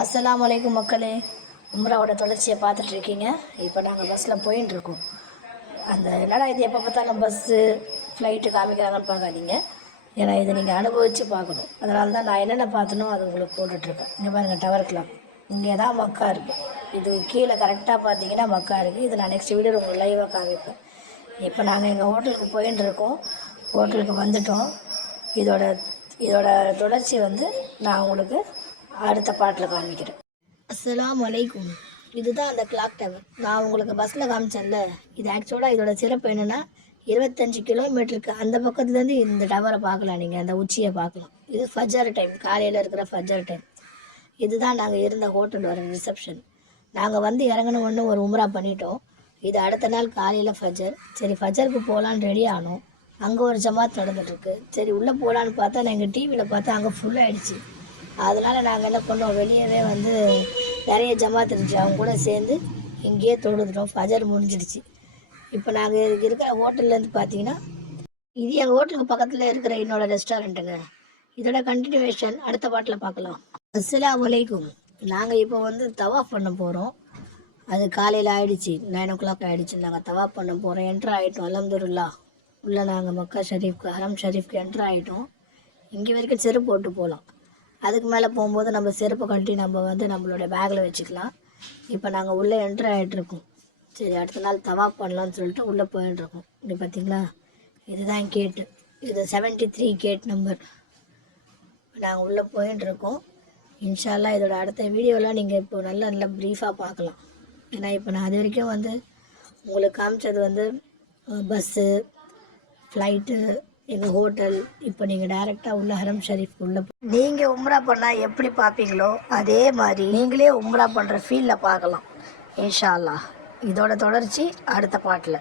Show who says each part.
Speaker 1: அஸ்லாம் வலைக்கும் மக்களே உம்ராவோட தொடர்ச்சியை பார்த்துட்டு இருக்கீங்க இப்போ நாங்கள் பஸ்ஸில் போயின்னு இருக்கோம் அந்த என்னடா இது எப்போ பார்த்தாலும் பஸ்ஸு ஃப்ளைட்டு காமிக்கிறாங்கன்னு பார்க்காதீங்க. ஏன்னா இதை நீங்கள் அனுபவித்து பார்க்கணும். அதனால தான் நான் என்னென்ன பார்த்தனோ அது உங்களுக்கு போட்டுட்ருக்கேன். இங்கே பாருங்கள் டவர் கிளாக் இங்கே தான் மக்கா இருக்குது இது கீழே கரெக்டாக பார்த்தீங்கன்னா மக்கா இருக்குது இது நான் நெக்ஸ்ட் வீடியோ உங்களுக்கு லைவாக காமிப்பேன். இப்போ நாங்கள் எங்கள் ஹோட்டலுக்கு போயின்னு இருக்கோம் ஹோட்டலுக்கு வந்துட்டோம். இதோட இதோட தொடர்ச்சி வந்து நான் உங்களுக்கு அடுத்த பாட்டில் காமிக்கிறேன். அஸ்லாம் வலைக்கும் இதுதான் அந்த கிளாக் டவர் நான் உங்களுக்கு பஸ்ஸில் காமிச்சேன்ல. இது ஆக்சுவலாக இதோட சிறப்பு என்னென்னா இருபத்தஞ்சி கிலோமீட்டருக்கு அந்த பக்கத்துலேருந்து இந்த டவரை பார்க்கலாம் நீங்கள் அந்த உச்சியை பார்க்கலாம். இது ஃபஜர் டைம் காலையில் இருக்கிற ஃபஜர் டைம் இதுதான் நாங்கள் இருந்த ஹோட்டலோட ரிசப்ஷன் நாங்கள் வந்து இறங்கின ஒன்று ஒரு உம்ரா பண்ணிட்டோம். இது அடுத்த நாள் காலையில் ஃபஜர் சரி ஃபஜருக்கு போகலான்னு ரெடி ஆனோம். அங்கே ஒரு ஜமாத் நடந்துட்டுருக்கு சரி உள்ளே போகலான்னு பார்த்தா நான் எங்கள் டிவியில் பார்த்தா அங்கே ஃபுல்லாகிடுச்சு அதனால் நாங்கள் என்ன பண்ணோம் வெளியவே வந்து நிறைய ஜமாத் இருந்துச்சு. அவங்க கூட சேர்ந்து இங்கேயே தொழுதுட்டோம். ஃபஜர் முடிஞ்சிடுச்சு. இப்போ நாங்கள் இருக்கிற ஹோட்டல்லேருந்து பார்த்தீங்கன்னா இது எங்கள் ஹோட்டலுக்கு பக்கத்தில் இருக்கிற என்னோட ரெஸ்டாரண்ட்டுங்க. இதோட கண்டினியூவேஷன் அடுத்த பாட்டில் பார்க்கலாம் அஸ்லாம் வலைக்கும் நாங்கள் இப்போ வந்து தவா பண்ண போகிறோம் அது காலையில் ஆயிடுச்சு. நைன் ஓ கிளாக் ஆகிடுச்சு நாங்கள் தவா பண்ண போகிறோம் என்ட்ரு ஆகிட்டோம் அலமதுல்லா உள்ளே நாங்கள் மக்கா ஷரீஃப்க்கு ஹரம் ஷரீஃப்க்கு என்ட்ரு ஆகிட்டோம் இங்கே வரைக்கும் செருப்பு போட்டு போகலாம் அதுக்கு மேலே போகும்போது நம்ம செருப்பை கட்டி நம்ம வந்து நம்மளோட பேக்கில் வச்சுக்கலாம். இப்போ நாங்கள் உள்ளே என்ட்ரு ஆகிட்ருக்கோம் சரி அடுத்த நாள் தவாப் பண்ணலாம்னு சொல்லிட்டு உள்ளே போயிட்டுருக்கோம். இருக்கோம் பார்த்தீங்களா இதுதான் கேட்டு இது 73 த்ரீ கேட் நம்பர் நாங்கள் உள்ளே போயிட்டு இருக்கோம் இன்ஷால்லா இதோட அடுத்த வீடியோலாம் நீங்கள் இப்போ நல்லா நல்லா ப்ரீஃபாக பார்க்கலாம். ஏன்னா இப்போ நான் அது வரைக்கும் வந்து உங்களுக்கு காமிச்சது வந்து பஸ்ஸு ஃப்ளைட்டு எங்கள் ஹோட்டல் இப்போ நீங்கள் டைரெக்டாக உள்ள ஹரம் ஷரீஃப் உள்ள நீங்கள் உம்ரா பண்ணால் எப்படி பார்ப்பீங்களோ அதே மாதிரி நீங்களே உம்ரா பண்ணுற ஃபீலில் பார்க்கலாம். இன்ஷா அல்லா இதோட தொடர்ச்சி அடுத்த பாட்டில்.